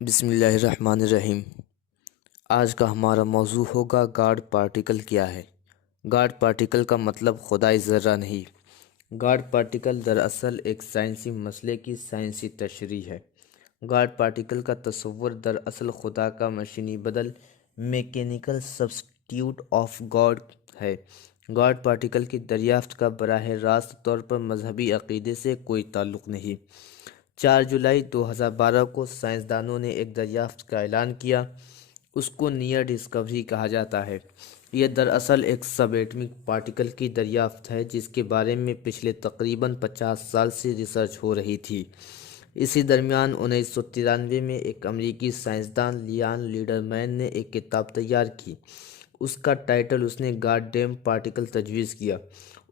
بسم اللہ الرحمن الرحیم۔ آج کا ہمارا موضوع ہوگا گاڈ پارٹیکل کیا ہے۔ گاڈ پارٹیکل کا مطلب خدائی ذرہ نہیں۔ گاڈ پارٹیکل دراصل ایک سائنسی مسئلے کی سائنسی تشریح ہے۔ گاڈ پارٹیکل کا تصور دراصل خدا کا مشینی بدل میکینیکل سبسٹیوٹ آف گاڈ ہے۔ گاڈ پارٹیکل کی دریافت کا براہ راست طور پر مذہبی عقیدے سے کوئی تعلق نہیں۔ 4 جولائی 2012 کو سائنسدانوں نے ایک دریافت کا اعلان کیا۔ اس کو نیئر ڈسکوری کہا جاتا ہے۔ یہ دراصل ایک سب ایٹمک پارٹیکل کی دریافت ہے جس کے بارے میں پچھلے تقریباً 50 سال سے ریسرچ ہو رہی تھی۔ اسی درمیان 1993 میں ایک امریکی سائنسدان لیان لیڈرمین نے ایک کتاب تیار کی۔ اس کا ٹائٹل اس نے گاڈ ڈیم پارٹیکل تجویز کیا۔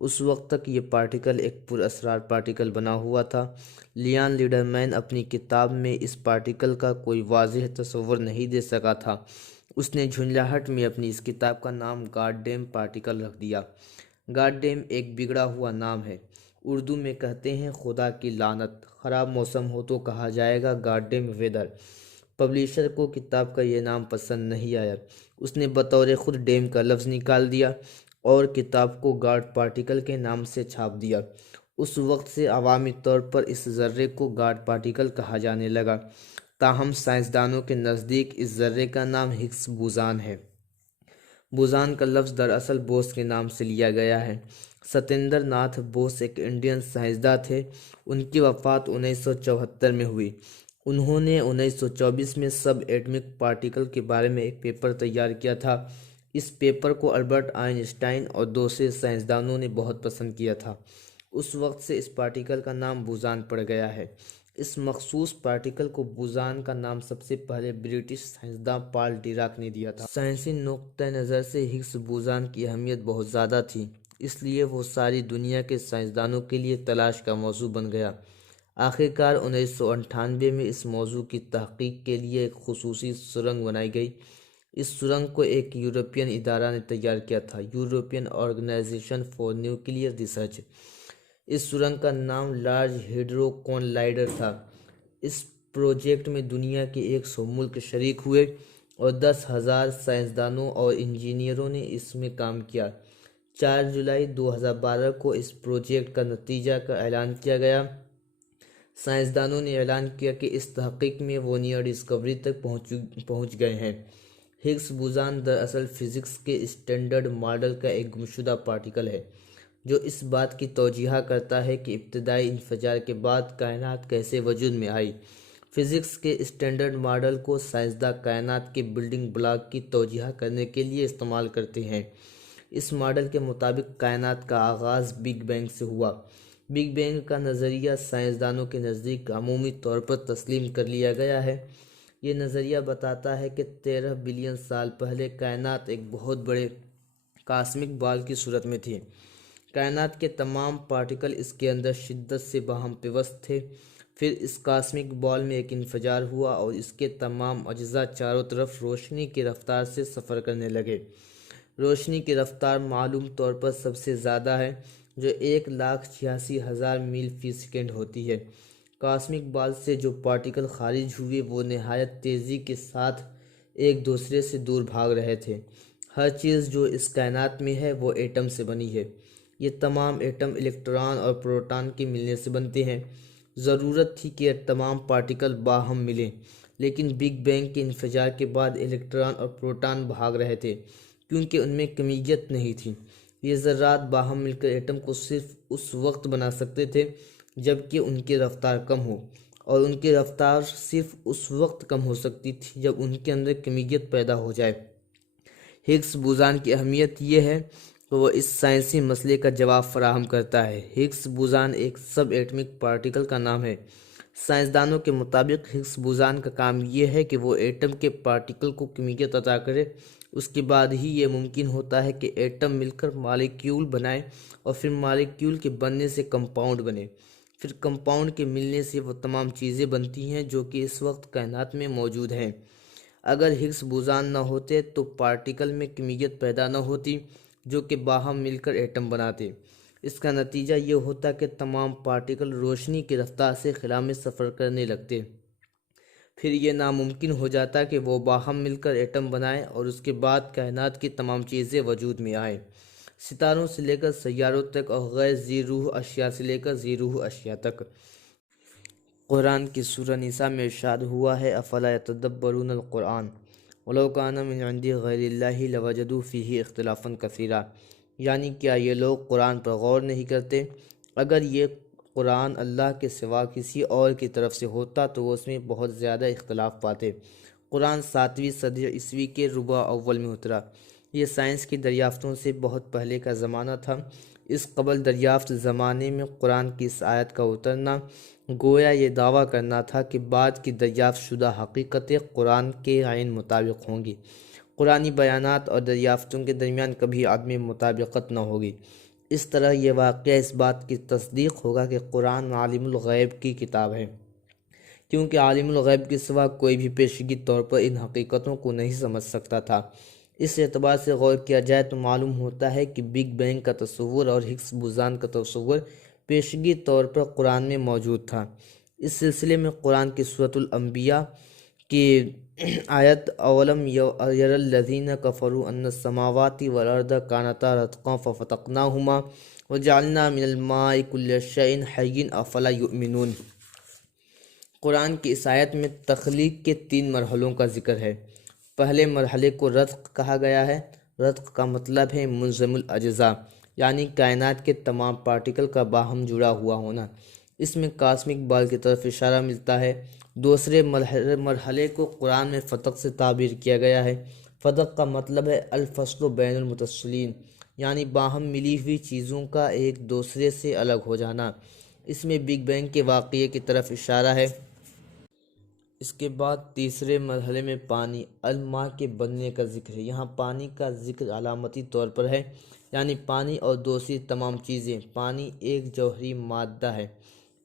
اس وقت تک یہ پارٹیکل ایک پراسرار پارٹیکل بنا ہوا تھا۔ لیان لیڈرمین اپنی کتاب میں اس پارٹیکل کا کوئی واضح تصور نہیں دے سکا تھا۔ اس نے جھنجھلاہٹ میں اپنی اس کتاب کا نام گاڈ ڈیم پارٹیکل رکھ دیا۔ گاڈ ڈیم ایک بگڑا ہوا نام ہے۔ اردو میں کہتے ہیں خدا کی لعنت۔ خراب موسم ہو تو کہا جائے گا گاڈ ڈیم ویدر۔ پبلیشر کو کتاب کا یہ نام پسند نہیں آیا۔ اس نے بطور خود ڈیم کا لفظ نکال دیا اور کتاب کو گاڈ پارٹیکل کے نام سے چھاپ دیا۔ اس وقت سے عوامی طور پر اس ذرے کو گاڈ پارٹیکل کہا جانے لگا۔ تاہم سائنسدانوں کے نزدیک اس ذرے کا نام ہگس بوزان ہے۔ بوزان کا لفظ دراصل بوس کے نام سے لیا گیا ہے۔ ستیندر ناتھ بوس ایک انڈین سائنسداں تھے۔ ان کی وفات 1974 میں ہوئی۔ انہوں نے 1924 میں سب ایٹمک پارٹیکل کے بارے میں ایک پیپر تیار کیا تھا۔ اس پیپر کو البرٹ آئنسٹائن اور دوسرے سائنسدانوں نے بہت پسند کیا تھا۔ اس وقت سے اس پارٹیکل کا نام بوزان پڑ گیا ہے۔ اس مخصوص پارٹیکل کو بوزان کا نام سب سے پہلے برٹش سائنسداں پال ڈیراک نے دیا تھا۔ سائنسی نقطہ نظر سے ہگس بوزان کی اہمیت بہت زیادہ تھی، اس لیے وہ ساری دنیا کے سائنسدانوں کے لیے تلاش کا موضوع بن گیا۔ آخرکار 1998 میں اس موضوع کی تحقیق کے لیے ایک خصوصی سرنگ بنائی گئی۔ اس سرنگ کو ایک یورپین ادارہ نے تیار کیا تھا، European organisation for nuclear research. اس سرنگ کا نام لارج ہیڈرو کولائڈر تھا۔ اس پروجیکٹ میں دنیا کے 100 ملک شریک ہوئے اور 10,000 سائنسدانوں اور انجینئروں نے اس میں کام کیا۔ 4 جولائی 2012 کو اس پروجیکٹ کا نتیجہ کا اعلان کیا گیا۔ سائنسدانوں نے اعلان کیا کہ اس تحقیق میں وہ نیئر ڈسکوری تک پہنچ گئے ہیں۔ ہگس بوزان دراصل فزکس کے اسٹینڈرڈ ماڈل کا ایک گمشدہ پارٹیکل ہے جو اس بات کی توجیہ کرتا ہے کہ ابتدائی انفجار کے بعد کائنات کیسے وجود میں آئی۔ فزکس کے اسٹینڈرڈ ماڈل کو سائنسداں کائنات کے بلڈنگ بلاک کی توجیہ کرنے کے لیے استعمال کرتے ہیں۔ اس ماڈل کے مطابق کائنات کا آغاز بگ بینگ سے ہوا۔ بگ بینگ کا نظریہ سائنسدانوں کے نزدیک عمومی طور پر تسلیم کر لیا گیا ہے۔ یہ نظریہ بتاتا ہے کہ 13 بلین سال پہلے کائنات ایک بہت بڑے کاسمک بال کی صورت میں تھی۔ کائنات کے تمام پارٹیکل اس کے اندر شدت سے باہم پیوست تھے۔ پھر اس کاسمک بال میں ایک انفجار ہوا اور اس کے تمام اجزاء چاروں طرف روشنی کی رفتار سے سفر کرنے لگے۔ روشنی کی رفتار معلوم طور پر سب سے زیادہ ہے جو 1,86,000 میل فی سیکنڈ ہوتی ہے۔ کاسمک بال سے جو پارٹیکل خارج ہوئے وہ نہایت تیزی کے ساتھ ایک دوسرے سے دور بھاگ رہے تھے۔ ہر چیز جو اس کائنات میں ہے وہ ایٹم سے بنی ہے۔ یہ تمام ایٹم الیکٹران اور پروٹان کے ملنے سے بنتے ہیں۔ ضرورت تھی کہ یہ تمام پارٹیکل باہم ملیں، لیکن بگ بینگ کے انفجار کے بعد الیکٹران اور پروٹان بھاگ رہے تھے کیونکہ ان میں کمیت نہیں تھی۔ یہ ذرات باہم مل کر ایٹم کو صرف اس وقت بنا سکتے تھے جبکہ ان کی رفتار کم ہو، اور ان کی رفتار صرف اس وقت کم ہو سکتی تھی جب ان کے اندر کمیت پیدا ہو جائے۔ ہگس بوزان کی اہمیت یہ ہے کہ وہ اس سائنسی مسئلے کا جواب فراہم کرتا ہے۔ ہگس بوزان ایک سب ایٹمک پارٹیکل کا نام ہے۔ سائنسدانوں کے مطابق ہگس بوزان کا کام یہ ہے کہ وہ ایٹم کے پارٹیکل کو کمیت عطا کرے۔ اس کے بعد ہی یہ ممکن ہوتا ہے کہ ایٹم مل کر مالیکیول بنائے اور پھر مالیکیول کے بننے سے کمپاؤنڈ بنے۔ پھر کمپاؤنڈ کے ملنے سے وہ تمام چیزیں بنتی ہیں جو کہ اس وقت کائنات میں موجود ہیں۔ اگر ہگس بوزان نہ ہوتے تو پارٹیکل میں کمیت پیدا نہ ہوتی جو کہ باہم مل کر ایٹم بناتے۔ اس کا نتیجہ یہ ہوتا کہ تمام پارٹیکل روشنی کی رفتار سے خلا میں سفر کرنے لگتے۔ پھر یہ ناممکن ہو جاتا کہ وہ باہم مل کر ایٹم بنائیں اور اس کے بعد کائنات کی تمام چیزیں وجود میں آئیں، ستاروں سے لے کر سیاروں تک اور غیر ذی روح اشیاء سے لے کر ذی روح اشیاء تک۔ قرآن کی سورہ نساء میں ارشاد ہوا ہے افلا یتدبرون القرآن ولو کان من عند غیر اللہ لوجدوا فیہ اختلافا کثیرا، یعنی کیا یہ لوگ قرآن پر غور نہیں کرتے؟ اگر یہ قرآن اللہ کے سوا کسی اور کی طرف سے ہوتا تو وہ اس میں بہت زیادہ اختلاف پاتے۔ قرآن 7ویں صدی عیسوی کے ربع اول میں اترا۔ یہ سائنس کی دریافتوں سے بہت پہلے کا زمانہ تھا۔ اس قبل دریافت زمانے میں قرآن کی اس آیت کا اترنا گویا یہ دعویٰ کرنا تھا کہ بعد کی دریافت شدہ حقیقتیں قرآن کے عین مطابق ہوں گی۔ قرآنی بیانات اور دریافتوں کے درمیان کبھی عدم مطابقت نہ ہوگی۔ اس طرح یہ واقعہ اس بات کی تصدیق ہوگا کہ قرآن عالم الغیب کی کتاب ہے، کیونکہ عالم الغیب کے سوا کوئی بھی پیشگی طور پر ان حقیقتوں کو نہیں سمجھ سکتا تھا۔ اس اعتبار سے غور کیا جائے تو معلوم ہوتا ہے کہ بگ بینگ کا تصور اور ہگس بوزان کا تصور پیشگی طور پر قرآن میں موجود تھا۔ اس سلسلے میں قرآن کی سورۃ الانبیاء کی آیت اولم یری الذین کفروا ان السماوات والارض کانتا رتقا ففتقناہما وجعلنا من الماء کل شیء حی افلا یؤمنون۔ قرآن کی اس آیت میں تخلیق کے 3 مرحلوں کا ذکر ہے۔ پہلے مرحلے کو رتق کہا گیا ہے۔ رتق کا مطلب ہے منظم الاجزاء، یعنی کائنات کے تمام پارٹیکل کا باہم جڑا ہوا ہونا۔ اس میں کاسمک بال کی طرف اشارہ ملتا ہے۔ دوسرے مرحلے کو قرآن میں فتق سے تعبیر کیا گیا ہے۔ فتق کا مطلب ہے الفصل بین المتصلین، یعنی باہم ملی ہوئی چیزوں کا ایک دوسرے سے الگ ہو جانا۔ اس میں بگ بینگ کے واقعے کی طرف اشارہ ہے۔ اس کے بعد تیسرے مرحلے میں پانی الماء کے بننے کا ذکر ہے۔ یہاں پانی کا ذکر علامتی طور پر ہے، یعنی پانی اور دوسری تمام چیزیں۔ پانی ایک جوہری مادہ ہے۔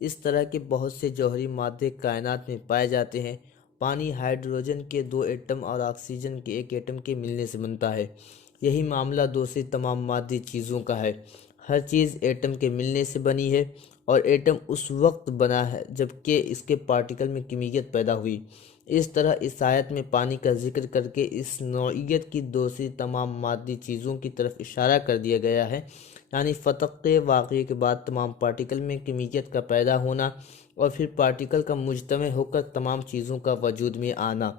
اس طرح کے بہت سے جوہری مادے کائنات میں پائے جاتے ہیں۔ پانی ہائیڈروجن کے 2 ایٹم اور آکسیجن کے 1 ایٹم کے ملنے سے بنتا ہے۔ یہی معاملہ دوسری تمام مادی چیزوں کا ہے۔ ہر چیز ایٹم کے ملنے سے بنی ہے، اور ایٹم اس وقت بنا ہے جبکہ اس کے پارٹیکل میں کمیت پیدا ہوئی۔ اس طرح اس آیت میں پانی کا ذکر کر کے اس نوعیت کی دوسری تمام مادی چیزوں کی طرف اشارہ کر دیا گیا ہے، یعنی فتق کے واقعے کے بعد تمام پارٹیکل میں کمیت کا پیدا ہونا اور پھر پارٹیکل کا مجتمع ہو کر تمام چیزوں کا وجود میں آنا۔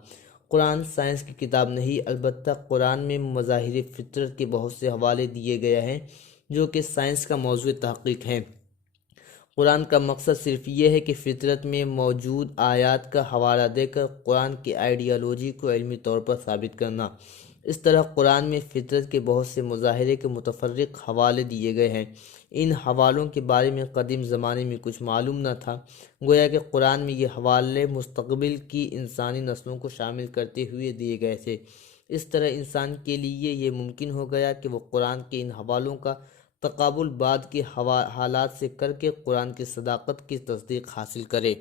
قرآن سائنس کی کتاب نہیں، البتہ قرآن میں مظاہر فطرت کے بہت سے حوالے دیے گئے ہیں جو کہ سائنس کا موضوع تحقیق ہیں۔ قرآن کا مقصد صرف یہ ہے کہ فطرت میں موجود آیات کا حوالہ دے کر قرآن کی آئیڈیالوجی کو علمی طور پر ثابت کرنا۔ اس طرح قرآن میں فطرت کے بہت سے مظاہرے کے متفرق حوالے دیے گئے ہیں۔ ان حوالوں کے بارے میں قدیم زمانے میں کچھ معلوم نہ تھا، گویا کہ قرآن میں یہ حوالے مستقبل کی انسانی نسلوں کو شامل کرتے ہوئے دیے گئے تھے۔ اس طرح انسان کے لیے یہ ممکن ہو گیا کہ وہ قرآن کے ان حوالوں کا تقابل بعد کے حالات سے کر کے قرآن کی صداقت کی تصدیق حاصل کرے۔